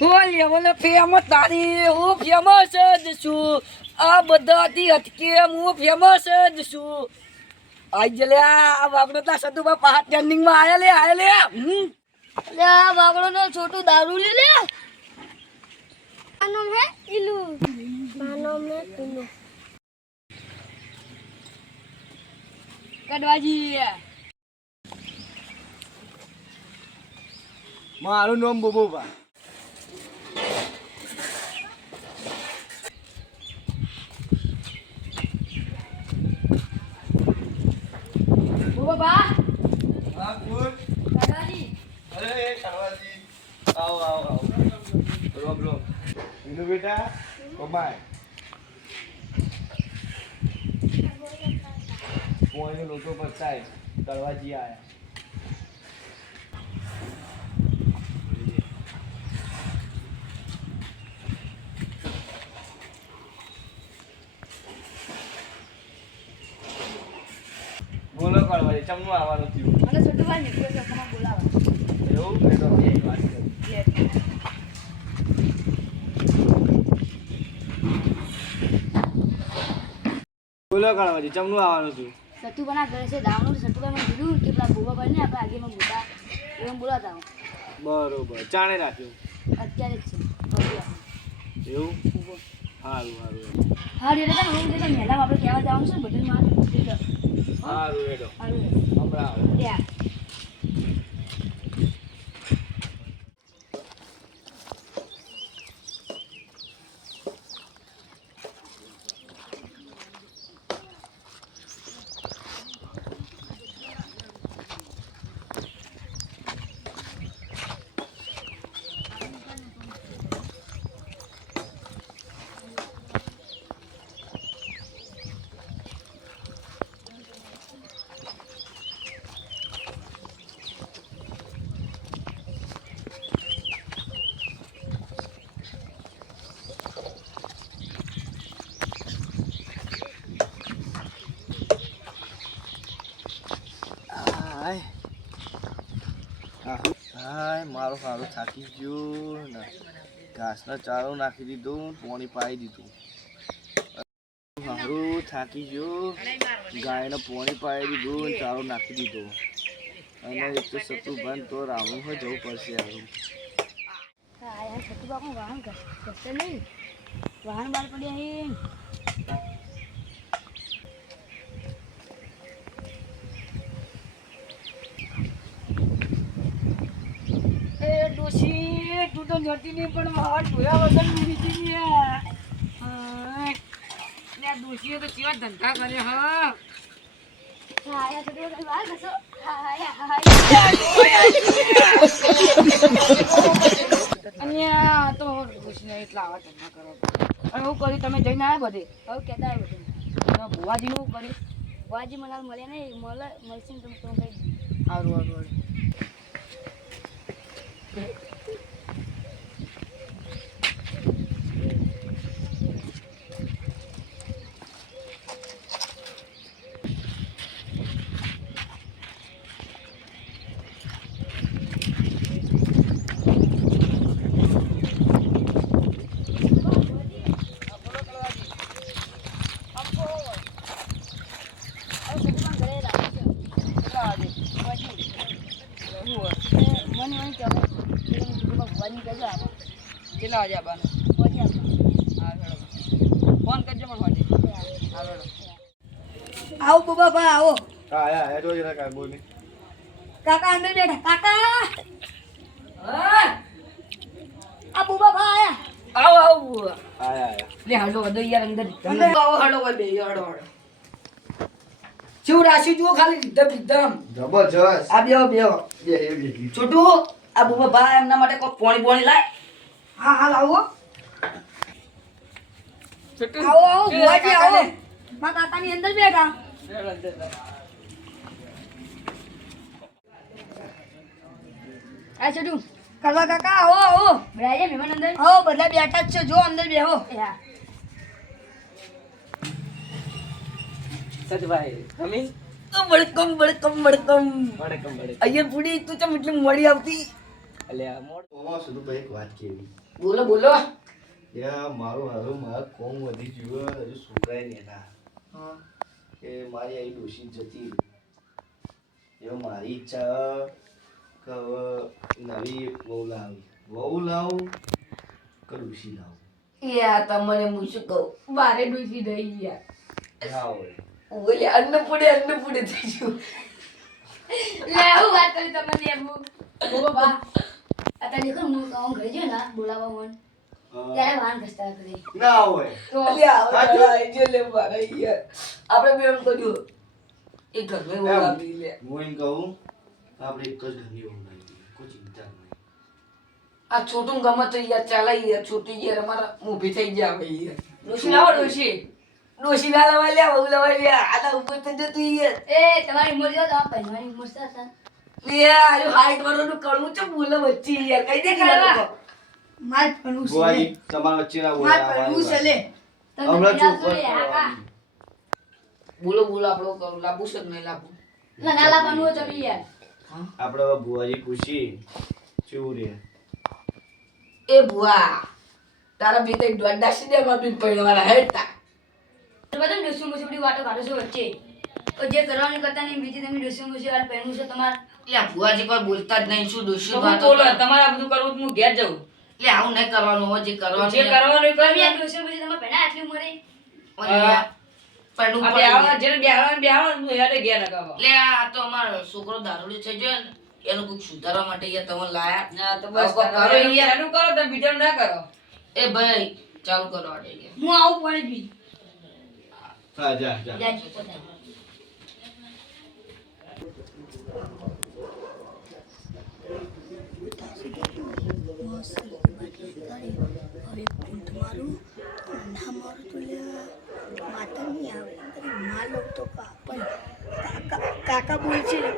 ઓ level famous તારી હું famous જ છું. આ બધાથી હટકે હું ફેમસ જ છું. આઈ જ લે આ વાગડો તા સતુબા પાહા ટ્રેન્ડિંગ માં આયા લે લે આ વાગડો ને છોટું દારૂ લે આનો હે ઇલુ માનો મે ઇલુ કડવાજી મારું નામ બોબોબા. બા હા બોલ. કડવાજી અરે કડવાજી આવો આવો આવો. બ્રો બ્રો ઇનુ બેટા બાય. કોઈને લોકો પચાય કડવાજી આયા. બોલો કડવાજી ચમનું આવવાનું થયું. મને સતુબા નીકળ્યો છે તમે બોલાવો. એવું મેં તો બે વાત કરી. બોલો કડવાજી ચમનું આવવાનું થયું. સતુબાના ઘરે છે દાવણું સતુબા મને કીધું કે પેલા ભૂવા ભાઈ ને આપણે આગેમાં બોલા એમ બોલાતા હું બરોબર ચાણે રાખ્યું અત્યારે જ છે એવું સારું સારું હા એટલે તને હું કીધું મેલામાં આપણે કહેવા જવાનું છે બધું માં સારું હેડો સારું હમણાં આવો. ત્યાં હાય હાય મારો સારો થાકી ગયો ને ઘાસનો ચારો નાખી દીધો પાણી પાઈ દીધું સારું થાકી ગયો ગાયને પાણી પાઈ દીધું અને ચારો નાખી દીધો અને એક તો સતું બંધ તો રાવણું હોય જવું પડશે હારું. હા યાર સતુબા પણ વાહન ઘસતે નહીં વાહન બહાર પડ્યા હે એ ડોશી તું તો જતી નહીં પણ મારા જોયા વગર બીજી ને આ ડોશીએ તો કેવા ધંધા કરે હા હા યાર સતુબા તમે વાહન ઘસો હા હા અને આ તો ડોશીને એટલા આવા ધંધા કરો અને હું કર્યું તમે જઈને આવ્યા બધે હવે કહેતા હોય બધું ભુવાજીનું હું કર્યું વાજી મને મળ્યા નહીં મળશે ને તમે કહી સારું સારું કેટલા વાગે આવવાનું ફોન કરજો મને વાજે આવો બાબા ભાઈ આવો હા હા હેડો જરા કાંઈ બોલ નહીં. કાકા અંદર બેઠા કાકા હા આ બુબા ભાઈ આયા આવો આવો આયા આયા લે હાડો વધો યાર અંદર આવો હાડો ભાઈ બે હાડો હાડો શું રાશિ જુઓ ખાલી એકદમ જબરજસ્ત. આ બેહો બેહો બે એ બેઠી. છોટુ આ બુબા ભાઈ એમના માટે કોઈ પોણી લાય હા હાલ આવો છોટુ આવો આવો બુવાજી આવો મારા કાકાની અંદર બેઠા આ છોટુ કરવા કાકા આવો આવો બરાબર મહેમાન અંદર આવો બધા બેઠા જ છે જો અંદર બેહો સજભાઈ તમે બળકમ બળકમ બળકમ વડકમ વડકમ. અહીંયા પૂરી તું ચમ એટલી મળી આવતી અલ્યા મોડ ઓમાં સુધી ભાઈ એક વાત કેવી બોલો બોલો. યા મારું હારું મારા કોમ વધી ગયું હજુ છોકરાય નેના હા કે મારી આવી ડોશી જતી રહી. એવો મારી ઈચ્છા કે હવે નવી વહુ લાવું કે ડોશી લાવું. યાર તમને હું શું કહું બારે ડૂસી રહી યાર. ના હોય ઓલે અન્નપૂડે થઈ ગયું. લે હું વાત કરી તમને એમ બોલો બા અત્યારે દેખો હું કામ ઘરે ગયો ને બોલાવા મન ત્યારે વાન ઘસતા કરે ના હોય તો અલ્યા સાચું? આઈ જે લે બારે યાર. આપણે બે એમ કર્યું એ ઘરમાં બોલાવી લે. હું એમ કહું આપણે એક જ ઘરની વહુ લાવી દઈએ. કોઈ ચિંતા નહીં. આ છોટું ગમે તો યાર ચાલે યાર છોટી યાર અમારા ઊભી થઈ ગયા હવે યાર. ડોશી લાવો ડોશી ડોશી ના લવા લ્યા બહુ લવા લ્યા આના ઉપર તો જતું યાર. એ તમારી ઉંમર જો તમારા પહેરવાની ઉંમર છે સર યાર આયો હાઈટ વાળાનું કડવું છે બોલે વચ્ચે યાર કઈ દે કરવા? માર ભણવું બુઆજી તમારા વચ્ચેના બોલા માર ભણવું છે લે હમણાં તમે ચોખવટ લે હાકા કરવાની. બોલો આપણો કરું લાબુ છે કે નહીં લાબુ. ના ના લાવવાનું હોય તમે યાર આપણે હવે બુઆજી પૂછી કેવું રે એ ભુવા તારા બી તઈ દોડ દાસી દે માં બી પડવાના હેડતા. તો બધા ડોસી મુસી બધી વાતો કાઢો છો વચ્ચે તો જે કરવાની કરતા નહીં બીજી તમે ડોસી મુસી વાળ પહેરવું છે તમારે લ્યા ભુવાજી કોઈ બોલતા જ નહીં શું દોશી તો હું વાતો બોલો કરે. તમારે આ બધું કરવું તો હું ઘેર જાઉં લે આવું નહીં કરવાનું હોય જે કરવાનું જે કરવાનું એ તમે કરો. યાર ડોસી મુસી તમે પહેલા આટલી ઉંમરે પડવું આ પડે બેહાવા યાર. જેને બેહાવાનું હું હેડે ઘેર નકાવા. લે આ તો અમારો છોકરો દારૂડી થઈ ગયો ને એનું કોઈ સુધારવા માટે યાર તમે લાયા. ના તો હવે બસ કોઈ કરો એનું યાર. એનું કરો તમે બીજાનું ના કરો. એ ભાઈ ચાલુ કરો આડે યાર. હું આવું પડે બી હા જા જા જાજી પોતા હવે પૂંત મારું ના મારું તો લે માતા નહીં આવે માં લઉં તો પણ કાકા બોલ છે તો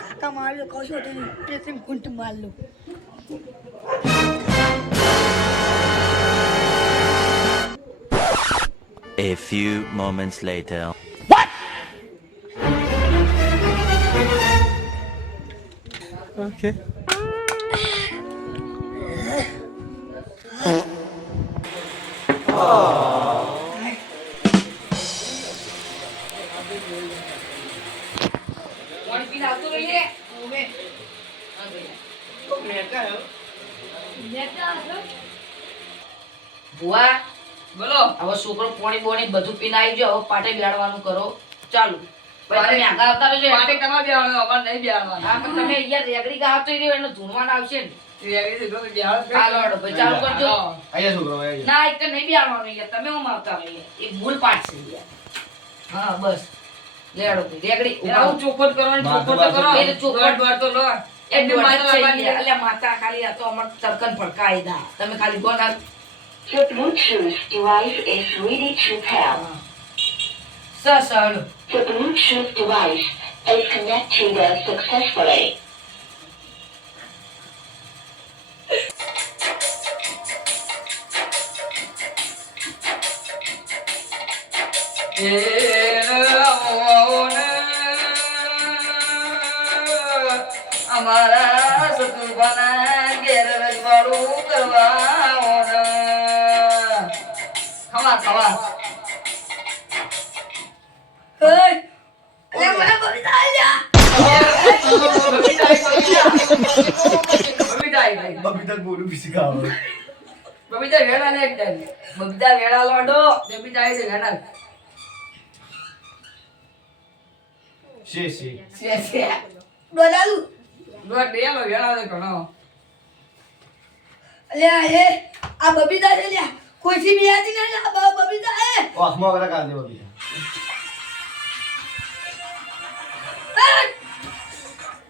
કાકા માર્યો કશો તો નહીં પૂંત માર લઉં. A few moments later. પાણી પીને આવતો રહી લે. ભુવા બોલો હવે છોકરો પાણી બોણી બધું પીને આવી ગયો હવે પાટે બેહાડવાનું કરો ચાલુ. પાટે- તમે આગળ આવતા રહેજો. પાટે તમારે બેહવાનું, અમારે નહીં બેહવાનું. હા પણ તમે યાર રેગડી ગાવ તો રહ્યો એનો ધૂણવાન આવશે ને. એ આગળ થી તમે બેહાડો તો હાલો હેડો ભાઈ ચાલુ કરજો. હા. આયા છોકરો આયા ના એક તો નહીં બેહાડવાનું યાર તમે હું આવતા રહી યાર. એ ભૂલ પાડશે યાર. હા બસ લેડો ભાઈ રેગડી એ આવું ચોખ્ખું જ કરવાનું, ચોખ્ખું તો કરો. એ તો ચોખ્ખું. દોઢ તો લો. એક એક માતા માતા લાવવાની લાવવાની. અલ્યા માતા ખાલી આ તો અમાર તરકન ભડકાઈ દા તમે ખાલી ગોના. The Bluetooth device is ready to pair. Sir sir The Bluetooth device is connected successfully. અમારા સતુભાના ઘેર રજવાડું કરવા ખવા ખવા બબીતા ગોરું પીસી ખાવ બબીતા વેડા ને એક ડાલી બબીતા વેડા લોડો બબીતા આવી છે વેડા શી છે ડોલાલું દોઢ ડેલો વેળા તો ઘણો. અલ્યા એ આ બબીતા છે લ્યા કોઈથી બિયાતી નહીં આ બબીતા એ ઓખમાં વગર કાંદે બબીતા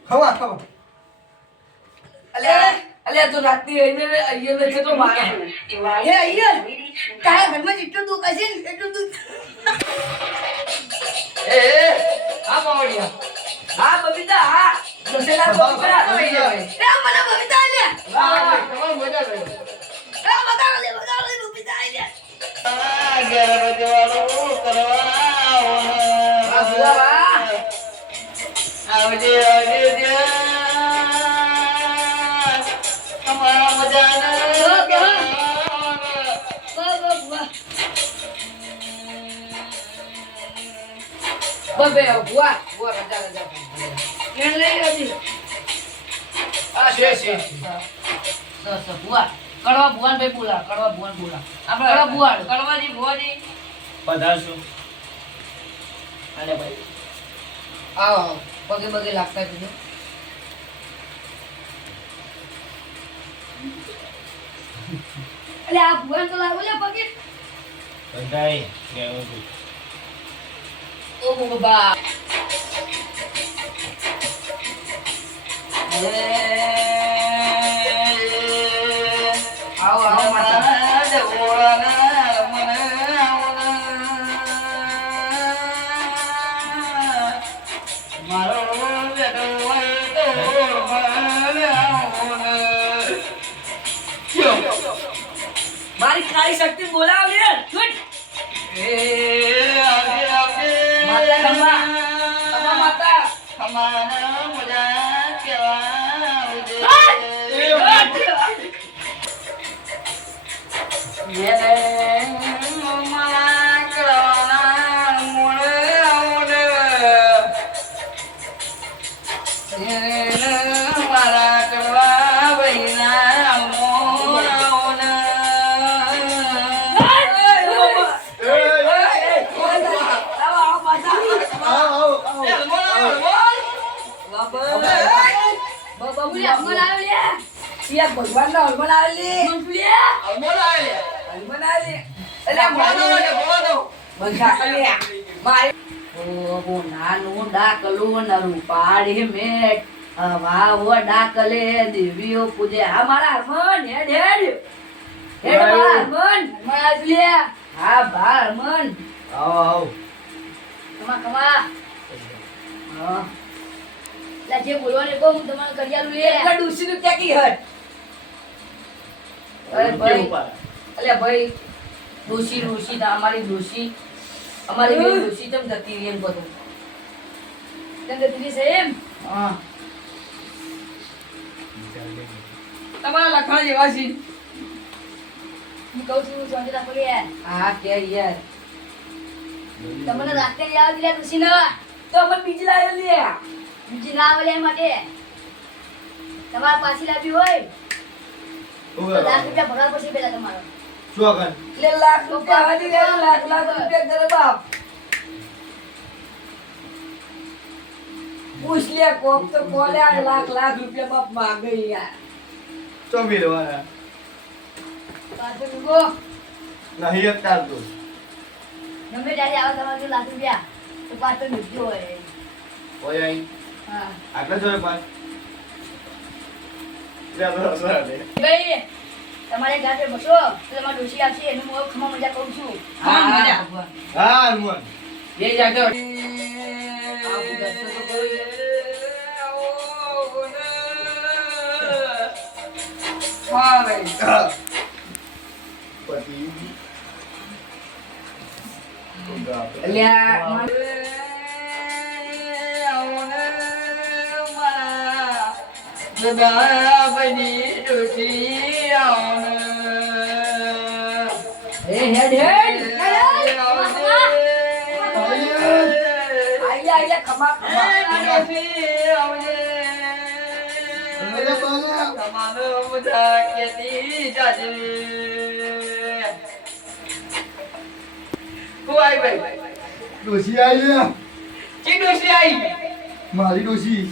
ખવા ખવા અલ્યા અલ્યા તો રાતની રહીને અહીંયા છે તો મારા Device હે અહીંયા ready to તારા ઘરમાં જેટલું દુઃખ હશે ને એટલું દુઃખ એ હા માવડિયા હા બબીતા હા દસેલા બબીતા બબીતા. એ મને બબીતા આલ્યા હા તમારું મજા લે એ બગાડ લે બબીતા આલ્યા ઘેર રજવાડું કરવા આ ભુવા આવજે આવજે ઓ બે બુઆ રજા રજા એને લઈ લેજે. આ છે બુઆ કડવા ભુવન ભાઈ બોલા કડવા ભુવન બોલા આપણે કડવા ભુવાડ કડવાજી ભુવાજી પધારશું. અરે ભાઈ આવો પગે પગે લાગતા કીધું એટલે આ ભુવન તો લાવો લે પગે. બધાય કેવું છું. ઓ બાબા આવો આવો માતા મારી ખાલી શક્તિ બોલાવ લે છૂટ માતા ખમા ખમા માતા ભગવાન ના હલમન આવેલી હલમન આવેલી એટલે બંધા કરે મારી ઓ નાનું ડાકલું નરું પાડી મેટ વાવો ડાકલે દેવીઓ પૂજે આ મારા હરમન હેડ હેડ હેડ મારા હરમન આવેલી હા ભા હરમન આવો કમા કમા. હા લા જે બોલવાને કહું હું તમારે કરી આલું લે. એટલે ડુસી નું ક્યાં કી હટ અરે ભાઈ અલ્યા ભાઈ ડોશી ના અમારી ડોશી અમારી બેન ડોશી તમ જતી રહી એમ બધું તને દીદી છે એમ. હા તમારા લખણ જેવા છે હું કહું છું શાંતિ રાખો લે. હા કે યાર તમને રાખતે યાદ લે તુસી ના તો મને બીજી લાવી લે બીજી ના આવે લે માટે તમારે પાછી લાવી હોય તો ₹1,00,000 ભરવા પડશે પેલા તમારો. શું આગળ? લે લાખ રૂપિયા હાલી લે લાખ રૂપિયા કરે બાપ પૂછ લે કોક તો કોલે આ લાખ રૂપિયા બાપ માંગે યાર ચો મિલવાના પાછો ડૂબો નહીં એક ચાલતું. ગમે ત્યારે આવે તમારે જો ₹1,00,000 તો પાછો ડૂબ્યો હોય. ઓય આઈ હા આટલા જોડે પાસ લે બરો સર લે ભાઈ તમારે ગાતે બસો તો તમારે ડોશી આવશે એનું હું ખમા મજા કરું છું. હા મજા. ભગવાન હા હનુમાન બે જાગે હા ભાઈ પતિ અલ્યા હે હેડ હેડ આયા ખમા ડોશી આવી લે ચી ડોશી આઈ મારી ડોશી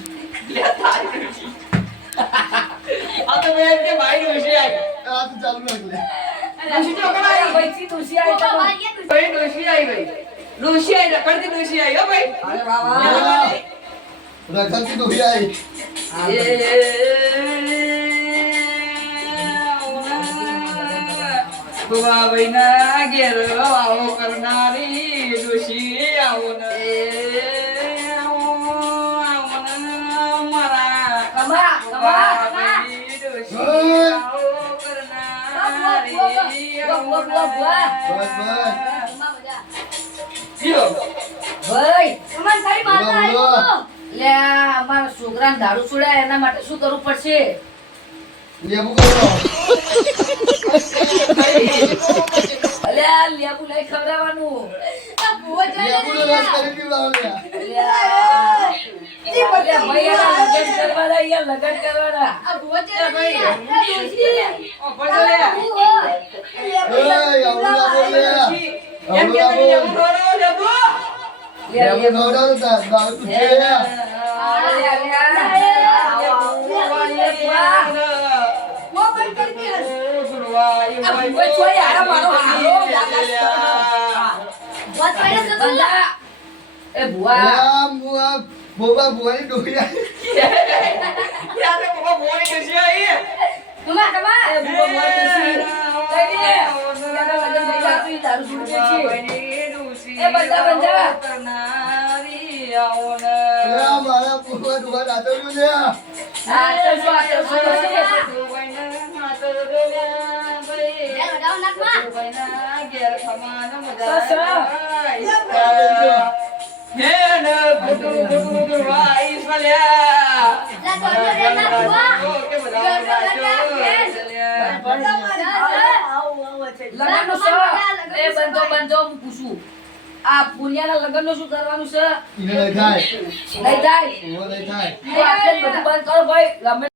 લે તારી ડોશી આ તો મેં કે ભાઈ ડોશી આઈ આ તો ચાલુ રાખ લે ડોશી તો કરાઈ ભાઈ તુસી આવી તો ભાઈ ડોશી આઈ ભાઈ ડોશી આઈ રખડતી ડોશી આઈ હો ભાઈ અરે બાબા રખડતી ડોશી આવી બુવા ભાઈના ઘેર આવો કરનારી ડોશી આવો ને મારા ખમા ખમા ડોશી આવો કરનારી બસ બસ ખમા મજા. ભાઈ તમારે તારી માતા આવી બોલો. તો. લે અમારા છોકરાને દારૂ છોડ્યા એના માટે શું કરવું પડશે લેબુ કરો અલ્યા લેબુ લઈ ખવડાવવાનું આ ભૂવો જોઈ લેબુ નો લે. રસ કરી પીવડાવો લે આપણે ખવડાવતો હતા, દાળ પૂછે લ્યા. વો બંધ કરી દે આ ભૂવે છોડી આરા મારો હાલો વાત પડે છે તું એ ભુવા લ્યા, હું આ ભુવાની ડોહી આવી. તમા તમા એ ભુવા મોય તુસી લઈ લે યાર લગન થઈ જા તું દારૂ છૂટે છે એ બંધા લ્યા, મારા ભુવા ડોહા રાતોડ્યું લ્યા. લે લગાવ નાખમાં લા તો રે નાખવા લગનનું છે એ બંધો હું પૂછું આ પુલિયાના લગનનું શું કરવાનું છે ઈને લઈ જાય. લઈ જાય ઓ લઈ જાય. તો આપણે બધું બંધ કરો ભાઈ રમે